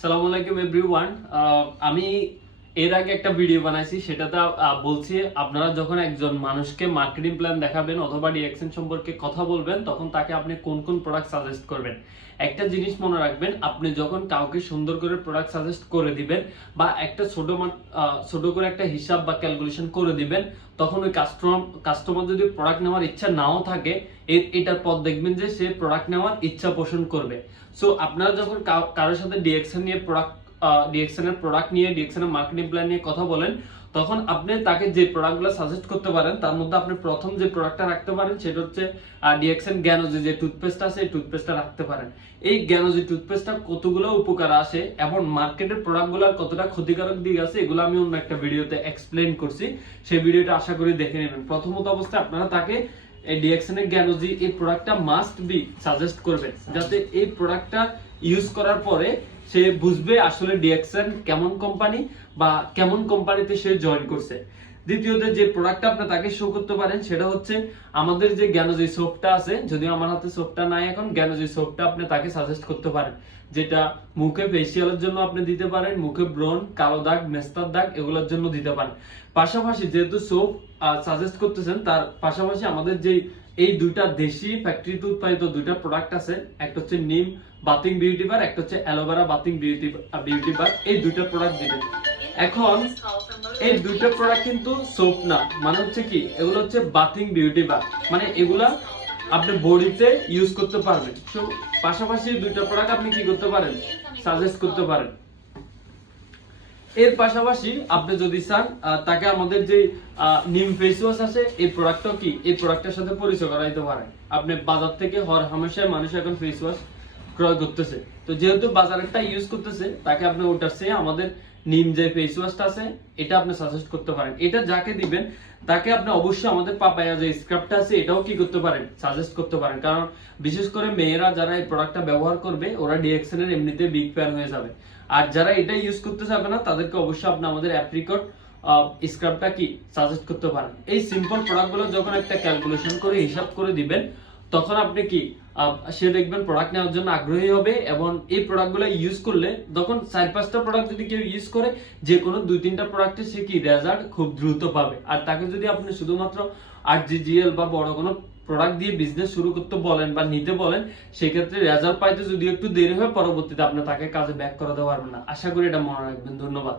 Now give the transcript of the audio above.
সালামু আলাইকুম এভরিওয়ান। আমি এর আগে একটা ভিডিও বানাইছি, সেটাতে বলছি আপনারা যখন একজন মানুষকে মার্কেটিং প্ল্যান দেখাবেন অথবা ডিরেকশন সম্পর্কে কথা বলবেন, তখন তাকে আপনি কোন কোন প্রোডাক্ট সাজেস্ট করবেন। একটা জিনিস মনে রাখবেন, আপনি যখন কাউকে সুন্দর করে প্রোডাক্ট সাজেস্ট করে দিবেন বা একটা ছোট করে একটা হিসাব বা ক্যালকুলেশন করে দিবেন, তখন ওই কাস্টমার যদি প্রোডাক্ট নেওয়ার ইচ্ছা নাও থাকে, এটার পর দেখবেন যে সে প্রোডাক্ট নেওয়ার ইচ্ছা পোষণ করবে। সো আপনারা যখন কারোর সাথে ডিএক্সএনের প্রোডাক্ট নিয়ে ডিএক্সএনের মার্কেটিং প্ল্যান নিয়ে কথা বলেন, তখন আপনি তাকে যে প্রোডাক্টগুলো সাজেস্ট করতে পারেন তার মধ্যে আপনি প্রথম যে প্রোডাক্টটা রাখতে পারেন সেটা হচ্ছে ডিএক্সএন জ্ঞানোজি যে টুথপেস্ট আছে, এই টুথপেস্টটা রাখতে পারেন। এই জ্ঞানোজি টুথপেস্টটা কতগুলো উপকার আসে এবং মার্কেটের প্রোডাক্টগুলোর কতটা ক্ষতিকারক দিক আছে, এগুলো আমি অন্য একটা ভিডিওতে এক্সপ্লেইন করছি। সেই ভিডিওটা আশা করি দেখে নেবেন। প্রথমত অবস্থায় আপনারা তাকে ডিএক্সএনের জ্ঞানোজি এই প্রোডাক্টটা মাস্ট বি সাজেস্ট করবেন, যাতে এই প্রোডাক্টটা ইউজ করার পরে সে বুঝবে আসলে ডিএক্সএন কেমন কোম্পানি বা কেমন কোম্পানিতে সে জয়েন করছে। দ্বিতীয়ত যে প্রোডাক্টটা আপনি তাকে শো করতে পারেন সেটা হচ্ছে আমাদের যে জ্ঞানোজি সোপটা আছে, যদিও আমার হাতে সোপটা নাই এখন, জ্ঞানোজি সোপটা আপনি তাকে সাজেস্ট করতে পারেন, যেটা মুখে ফেসিয়ালের জন্য আপনি দিতে পারেন, মুখে ব্রণ, কালো দাগ, মেস্তার দাগ এগুলোর জন্য দিতে পারেন। পাশাপাশি যেহেতু সোপ সাজেস্ট করতেছেন, তার পাশাপাশি আমাদের যে এই দুইটা দেশি ফ্যাক্টরিতে উৎপাদিত দুইটা প্রোডাক্ট আছে, একটা হচ্ছে নিম বাথিং বিউটি বার, একটা হচ্ছে অ্যালোভেরা বাথিং বিউটি বার, এই দুইটা প্রোডাক্ট দিবেন। এখন এই দুইটা প্রোডাক্ট কিন্তু সোপ না, মানে হচ্ছে কি, এগুলো হচ্ছে বাথিং বিউটি বার, মানে এগুলা আপনি বডিতে ইউজ করতে পারবেন। তো পাশাপাশি দুইটা প্রোডাক্ট আপনি কি করতে পারেন, সাজেস্ট করতে পারেন। এর পাশাপাশি আপনি যদি চান তাকে আমাদের যে নিম ফেস ওয়াশ আছে, এই প্রোডাক্টটাও কি এই প্রোডাক্টের সাথে পরিচয় করাইতে পারেন। আপনি বাজার থেকে হর হামেশায় মানুষ এখন ফেস ওয়াশ ক্রয় করতেছে, তো যেহেতু বাজারেরটা ইউজ করতেছে, তাকে আপনি ওটার চেয়ে আমাদের নিম যে ফেস ওয়াশটা আছে এটা আপনি সাজেস্ট করতে পারেন। এটা যাকে দিবেন তাকে আপনি অবশ্যই আমাদের পাপায়া যে স্ক্রাবটা আছে এটাও কি করতে পারেন, সাজেস্ট করতে পারেন। কারণ বিশেষ করে মেয়েরা যারা এই প্রোডাক্টটা ব্যবহার করবে, ওরা ডিএক্সএন এর এমনিতে বিগ ফ্যান হয়ে যাবে। আর যারা এটা ইউজ করতে যাবে না, তাদেরকে অবশ্যই আপনি আমাদের অ্যাপ্রিকট স্ক্রাবটা কি সাজেস্ট করতে পারেন। এই সিম্পল প্রোডাক্টগুলো যখন একটা ক্যালকুলেশন করে হিসাব করে দিবেন, তখন আপনি কি সে দেখবেন প্রোডাক্ট নেওয়ার জন্য আগ্রহী হবে। এবং এই প্রোডাক্টগুলো ইউজ করলে তখন 4-5টা প্রোডাক্ট যদি কেউ ইউজ করে, যে কোনো 2-3টা প্রোডাক্টে সে কি রেজাল্ট খুব দ্রুত পাবে। আর তাকে যদি আপনি শুধুমাত্র আরজিজিএল বা বড় কোনো প্রোডাক্ট দিয়ে বিজনেস শুরু করতে বলেন বা নিতে বলেন, সেক্ষেত্রে রেজাল্ট পাইতে যদি একটু দেরি হয়, পরবর্তীতে আপনি তাকে কাজে ব্যাক করাতে পারবেন না। আশা করি এটা মনে রাখবেন। ধন্যবাদ।